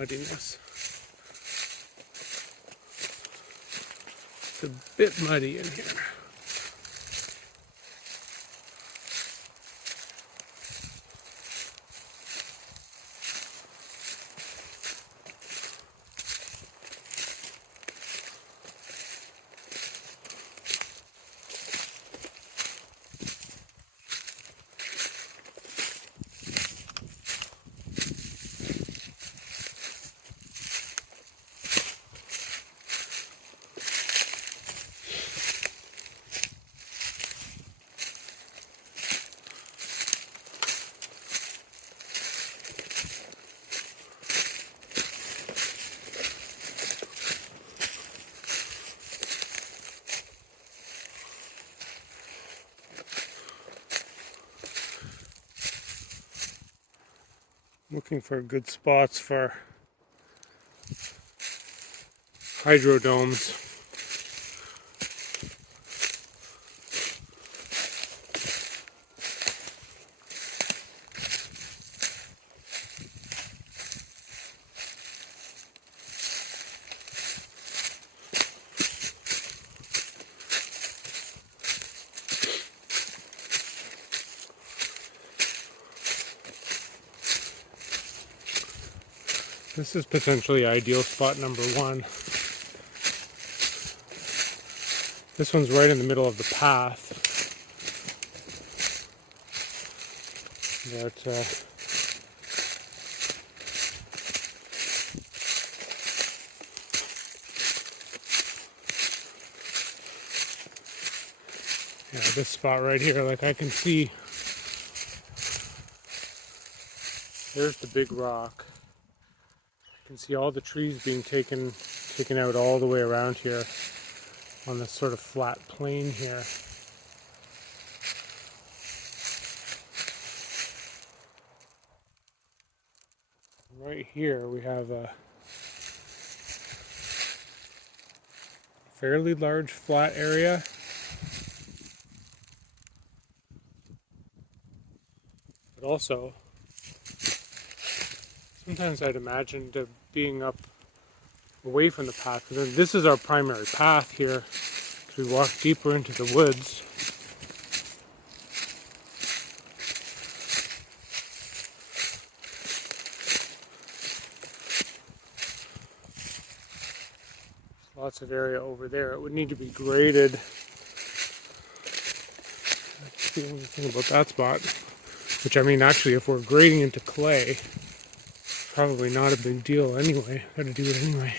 muddiness. It's a bit muddy in here. Looking for good spots for hydrodomes. This is potentially ideal spot number one. This one's right in the middle of the path. But yeah, this spot right here, like I can see, there's the big rock. I can see all the trees being taken out all the way around here on this sort of flat plain here. Right here we have a fairly large flat area. But also, sometimes I'd imagined being up away from the path, because this is our primary path here. We walk deeper into the woods. There's lots of area over there. It would need to be graded. That's the only thing about that spot. Which, I mean, actually, if we're grading into clay, probably not a big deal anyway. Gotta do it anyway.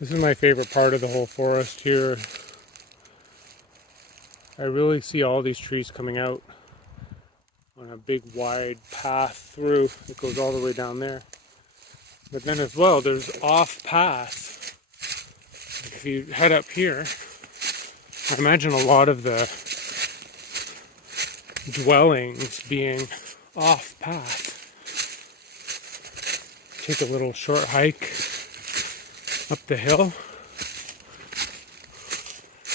This is my favorite part of the whole forest here. I really see all these trees coming out on a big wide path through that goes all the way down there. But then as well, there's off path. If you head up here, I imagine a lot of the dwellings being off path. Take a little short hike up the hill,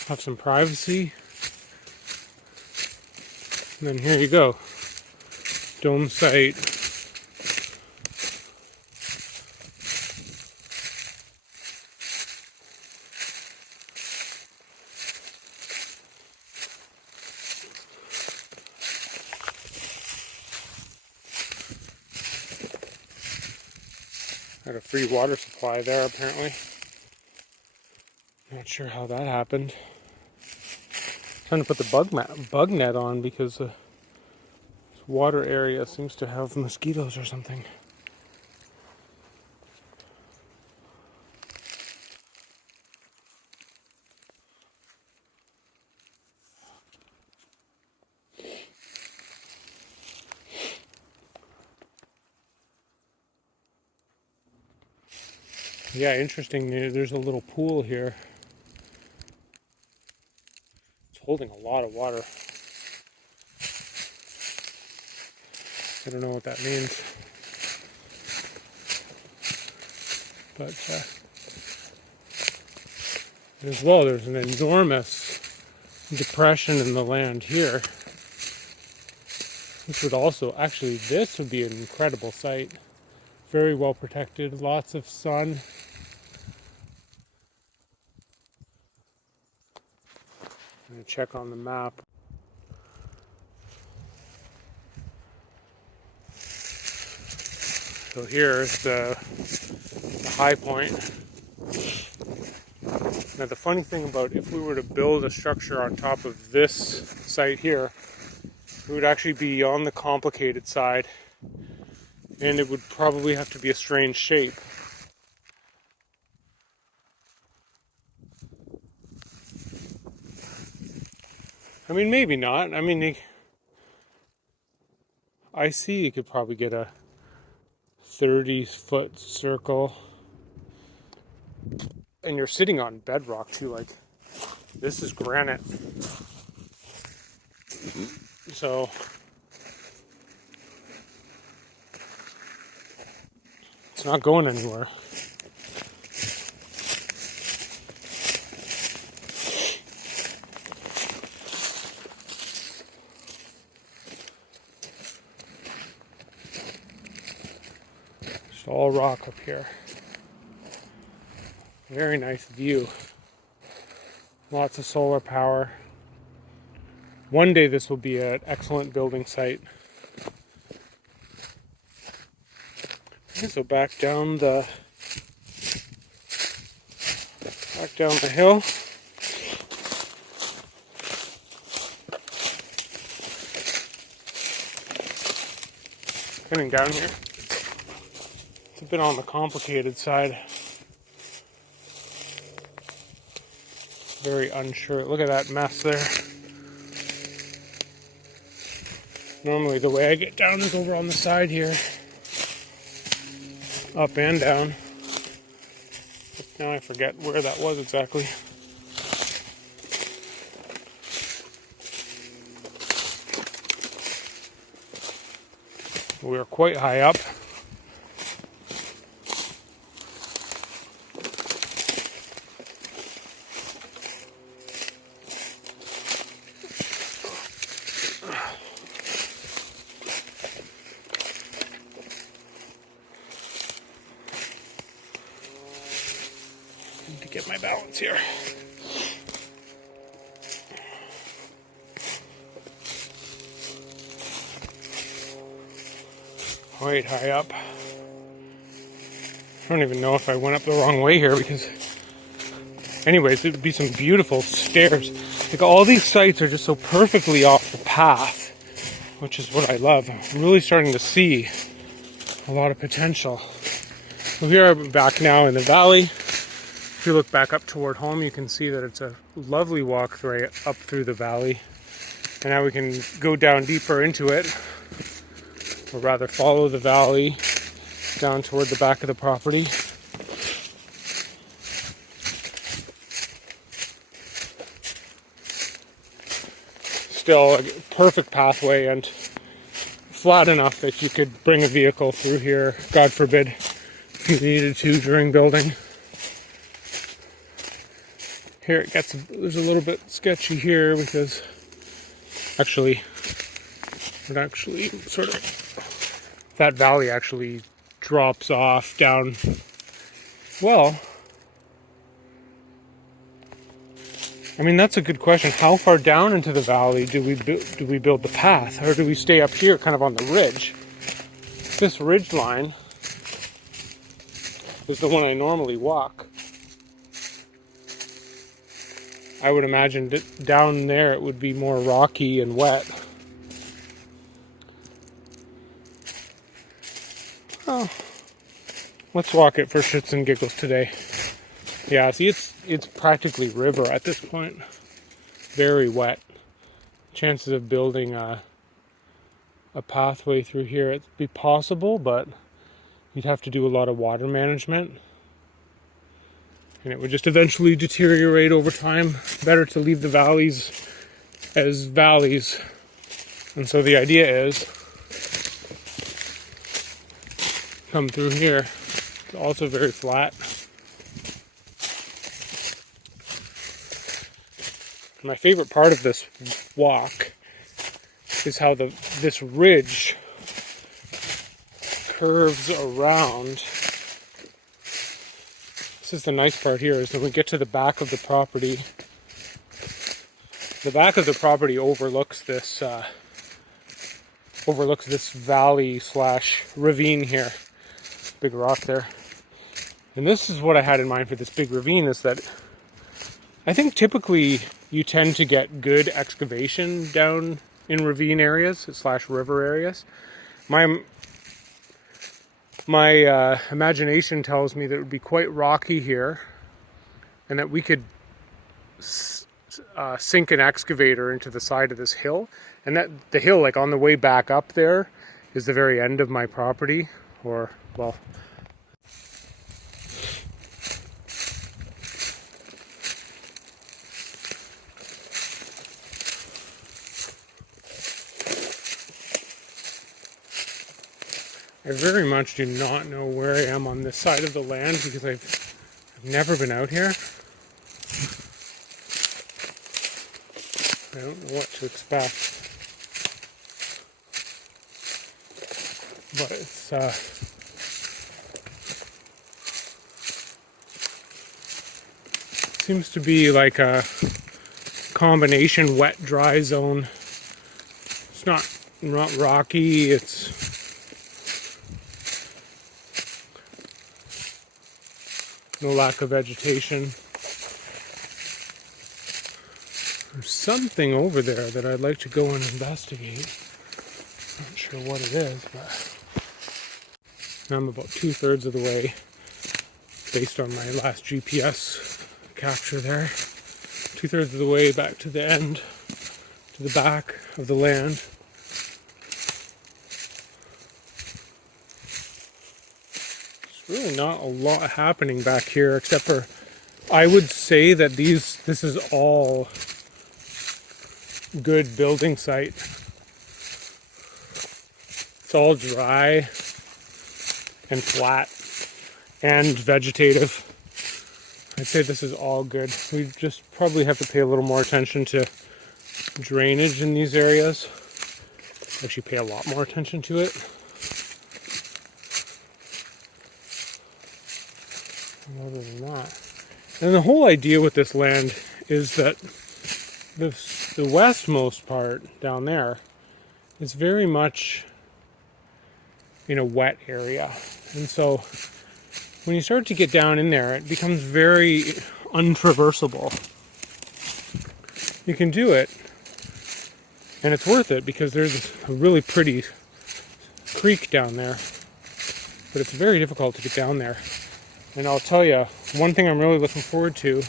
have some privacy, and then here you go, dome site. Got a free water supply there apparently. Not sure how that happened. Trying to put the bug net on because this water area seems to have mosquitoes or something. Yeah, interesting. There's a little pool here. It's holding a lot of water. I don't know what that means. But as well, there's an enormous depression in the land here. This would also, actually, this would be an incredible site. Very well protected, lots of sun. I'm going to check on the map. So here's the high point. Now the funny thing about if we were to build a structure on top of this site here, it would actually be on the complicated side, and it would probably have to be a strange shape. I mean, maybe not. I mean, I see you could probably get a 30-foot circle, and you're sitting on bedrock too. Like, this is granite, so it's not going anywhere. Just all rock up here. Very nice view. Lots of solar power. One day this will be an excellent building site. Okay, so back down the hill. Coming down here. It's a bit on the complicated side. Very unsure. Look at that mess there. Normally the way I get down is over on the side here. Up and down. But now I forget where that was exactly. We are quite high up. Need to get my balance here. Quite high up. I don't even know if I went up the wrong way here because anyways, it would be some beautiful stairs. Like, all these sites are just so perfectly off the path, which is what I love. I'm really starting to see a lot of potential. So here I'm back now in the valley. If you look back up toward home, you can see that it's a lovely walkway up through the valley. And now we can go down deeper into it, or rather follow the valley down toward the back of the property. Still a perfect pathway and flat enough that you could bring a vehicle through here, God forbid, if you needed to during building. Here it gets, there's a little bit sketchy here because actually, sort of, that valley actually drops off down, well, I mean, that's a good question. How far down into the valley do we build the path, or do we stay up here kind of on the ridge? This ridge line is the one I normally walk. I would imagine that down there it would be more rocky and wet. Oh, let's walk it for shits and giggles today. Yeah, see, it's practically river at this point. Very wet. Chances of building a pathway through here, it'd be possible, but you'd have to do a lot of water management. and it would just eventually deteriorate over time. Better to leave the valleys as valleys. And so the idea is come through here. It's also very flat. My favorite part of this walk is how this ridge curves around. This is the nice part here, is when we get to the back of the property. The back of the property overlooks this valley / ravine here. Big rock there. And this is what I had in mind for this big ravine, is that I think typically you tend to get good excavation down in ravine areas / river areas. My imagination tells me that it would be quite rocky here, and that we could sink an excavator into the side of this hill, and that the hill, like on the way back up there, is the very end of my property, or, well, I very much do not know where I am on this side of the land, because I've never been out here. I don't know what to expect. But it's seems to be like a combination wet-dry zone. It's not rocky, it's no lack of vegetation. There's something over there that I'd like to go and investigate. Not sure what it is, but I'm about 2/3 of the way, based on my last GPS capture there. 2/3 of the way back to the end, to the back of the land. There's really not a lot happening back here, except for, I would say that this is all good building site. It's all dry and flat and vegetative. I'd say this is all good. We just probably have to pay a little more attention to drainage in these areas. Actually pay a lot more attention to it. And other than that. And the whole idea with this land is that the westmost part down there is very much in a wet area. And so when you start to get down in there, it becomes very untraversable. You can do it, and it's worth it, because there's a really pretty creek down there, but it's very difficult to get down there. And I'll tell you, one thing I'm really looking forward to,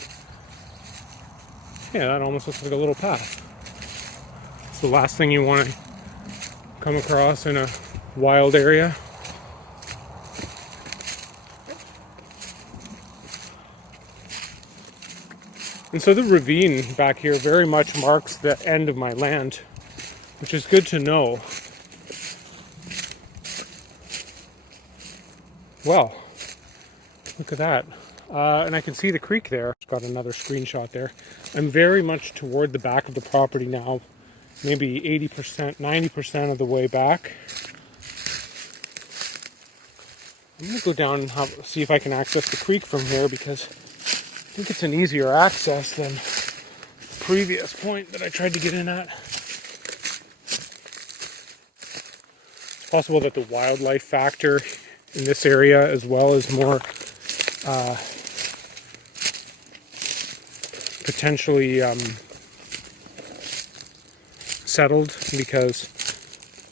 yeah, that almost looks like a little path. It's the last thing you want to come across in a wild area. And so the ravine back here very much marks the end of my land, which is good to know. Well, look at that. And I can see the creek there. It's got another screenshot there. I'm very much toward the back of the property now, maybe 80%, 90% of the way back. I'm going to go down and see if I can access the creek from here, because I think it's an easier access than the previous point that I tried to get in at. It's possible that the wildlife factor in this area as well is more potentially settled because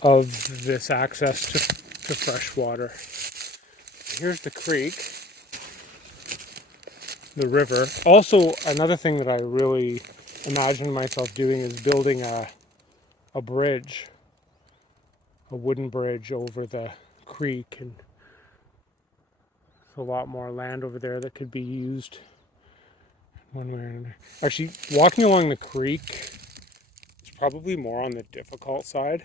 of this access to fresh water. Here's the creek, the river. Also, another thing that I really imagine myself doing is building a bridge, a wooden bridge over the creek, and a lot more land over there that could be used one way or another. Actually, walking along the creek is probably more on the difficult side.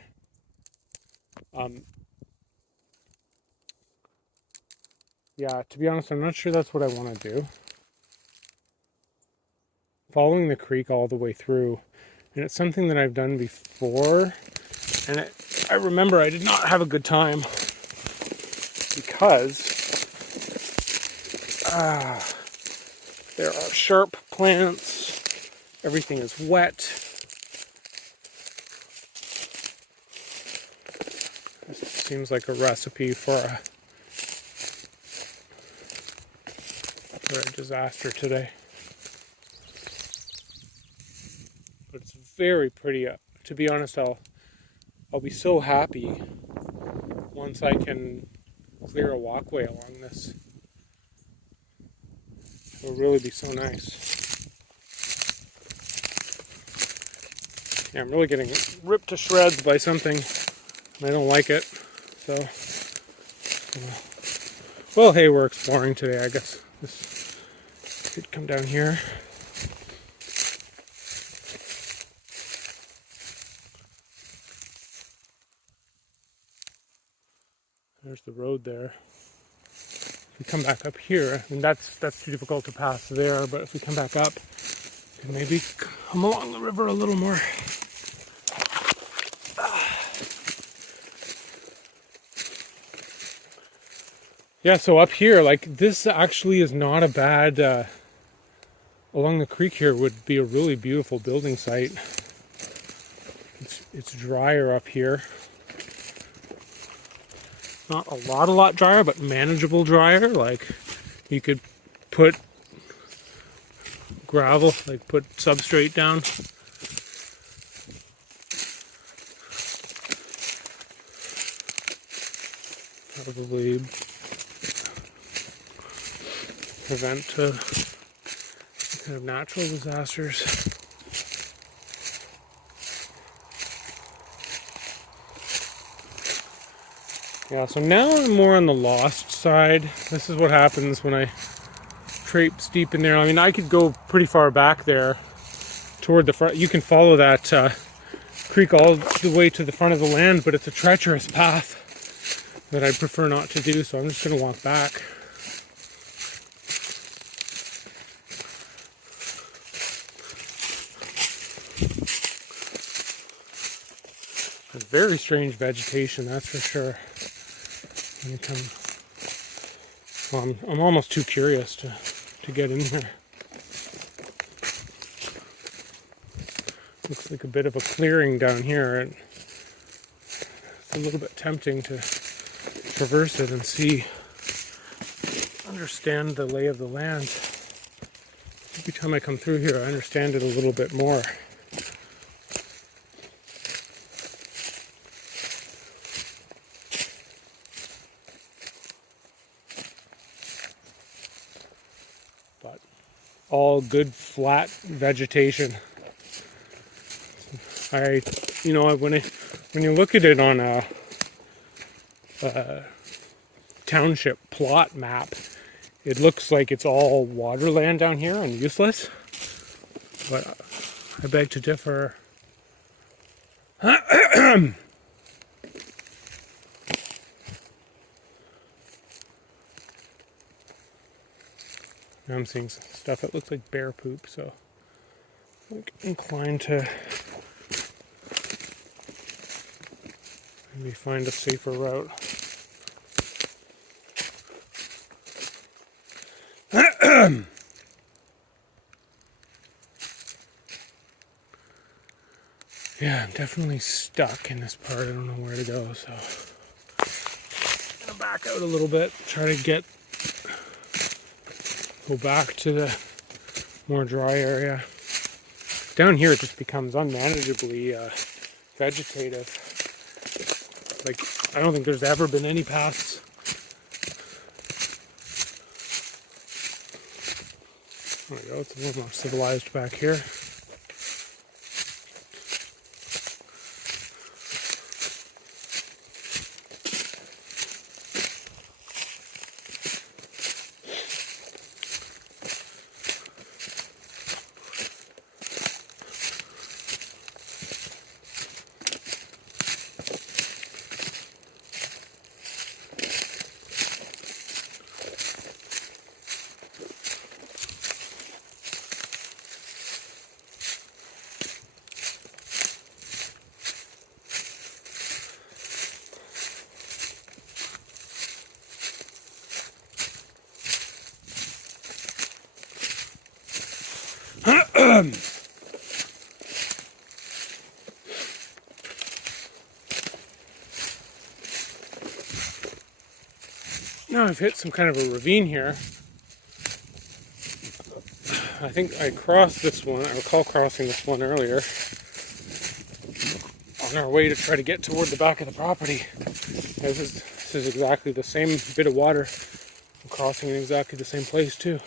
Yeah, to be honest, I'm not sure that's what I want to do. Following the creek all the way through, and it's something that I've done before, and I remember I did not have a good time because there are sharp plants, everything is wet. This seems like a recipe for a disaster today. But it's very pretty. To be honest, I'll be so happy once I can clear a walkway along this. It'll really be so nice. Yeah, I'm really getting ripped to shreds by something, and I don't like it. So, well, hey, we're exploring today, I guess. This could come down here. There's the road there. If we come back up here, and that's too difficult to pass there, but if we come back up, we can maybe come along the river a little more. Yeah, so up here, like, this actually is not a bad, along the creek here would be a really beautiful building site. It's drier up here. Not a lot drier, but manageable drier. Like, you could put gravel, like put substrate down. Probably prevent kind of natural disasters. Yeah, so now I'm more on the lost side. This is what happens when I traipse deep in there. I mean, I could go pretty far back there toward the front. You can follow that creek all the way to the front of the land, but it's a treacherous path that I prefer not to do, so I'm just going to walk back. It's very strange vegetation, that's for sure. When you come, well, I'm almost too curious to get in there. Looks like a bit of a clearing down here. And it's a little bit tempting to traverse it and understand the lay of the land. Every time I come through here, I understand it a little bit more. But all good flat vegetation. When you look at it on a township plot map, it looks like it's all waterland down here and useless. But I beg to differ. Now I'm seeing some stuff that looks like bear poop, so I'm inclined to maybe find a safer route. Yeah, I'm definitely stuck in this part. I don't know where to go, so I'm gonna back out a little bit, try to go back to the more dry area. Down here it just becomes unmanageably vegetative. Like, I don't think there's ever been any paths. There we go, it's a little more civilized back here. Now I've hit some kind of a ravine here. I think I crossed this one. I recall crossing this one earlier on our way to try to get toward the back of the property. This is exactly the same bit of water. I'm crossing in exactly the same place too.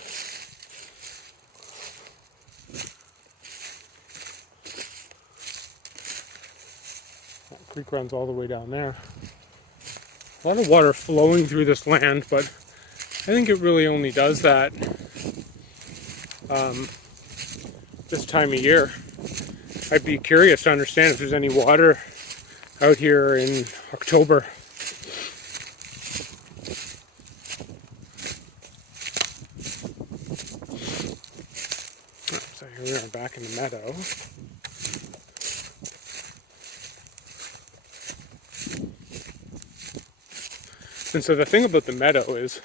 That creek runs all the way down there. A lot of water flowing through this land, but I think it really only does that this time of year. I'd be curious to understand if there's any water out here in October. So here we are back in the meadow. And so the thing about the meadow is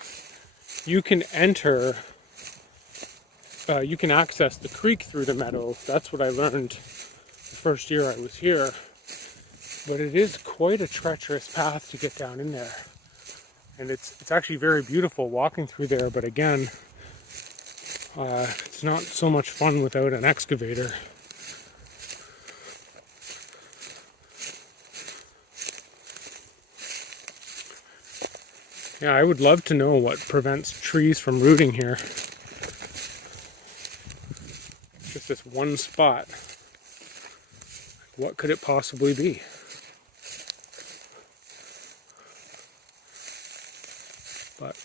you can access the creek through the meadow. That's what I learned the first year I was here. But it is quite a treacherous path to get down in there. And it's actually very beautiful walking through there, but again, it's not so much fun without an excavator. Yeah, I would love to know what prevents trees from rooting here. Just this one spot. What could it possibly be? But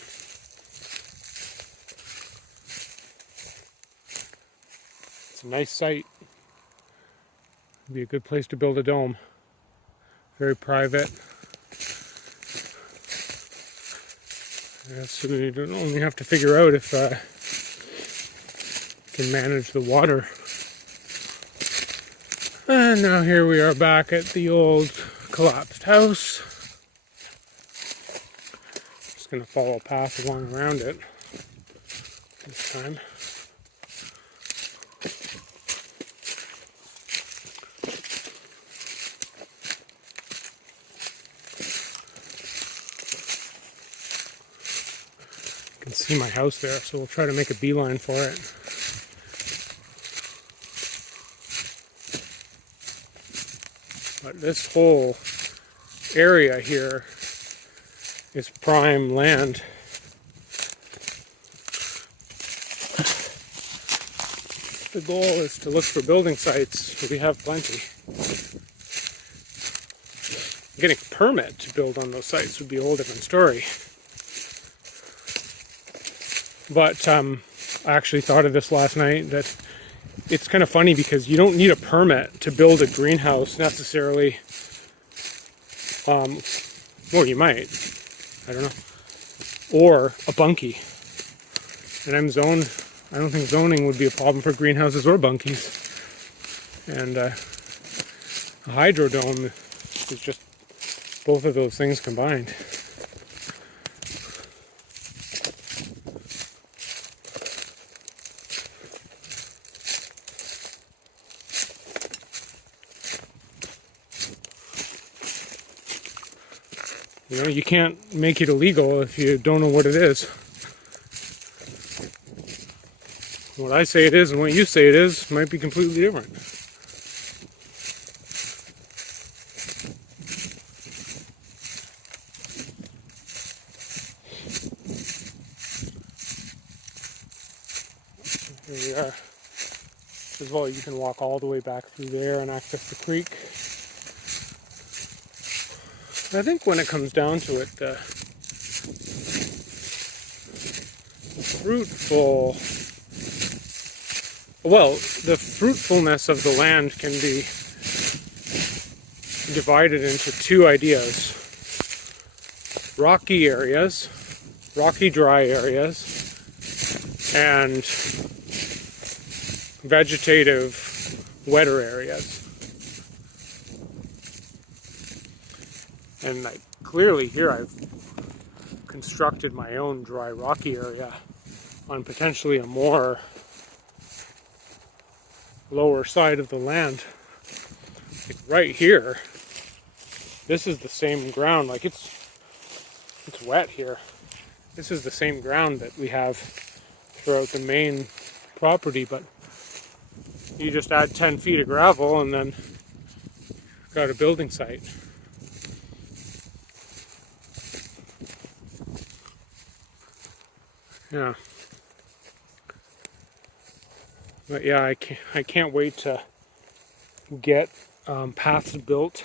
it's a nice site. It'd be a good place to build a dome. Very private. So you don't only have to figure out if you can manage the water. And now here we are back at the old collapsed house. Just going to follow a path along around it this time. You can see my house there, so we'll try to make a beeline for it. But this whole area here is prime land. The goal is to look for building sites. We have plenty. Getting a permit to build on those sites would be a whole different story. But I actually thought of this last night, that it's kind of funny because you don't need a permit to build a greenhouse necessarily. Well, you might. I don't know. Or a bunkie. And I'm zoned. I don't think zoning would be a problem for greenhouses or bunkies. And a hydrodome is just both of those things combined. You know, you can't make it illegal if you don't know what it is. What I say it is and what you say it is might be completely different. Here we are. As well, you can walk all the way back through there and access the creek. I think when it comes down to it, the fruitfulness of the land can be divided into two ideas. Rocky areas, rocky dry areas, and vegetative wetter areas. And clearly here I've constructed my own dry rocky area on potentially a more lower side of the land. Like right here, this is the same ground. Like it's wet here. This is the same ground that we have throughout the main property, but you just add 10 feet of gravel and then got a building site. Yeah. But yeah, I can't wait to get paths built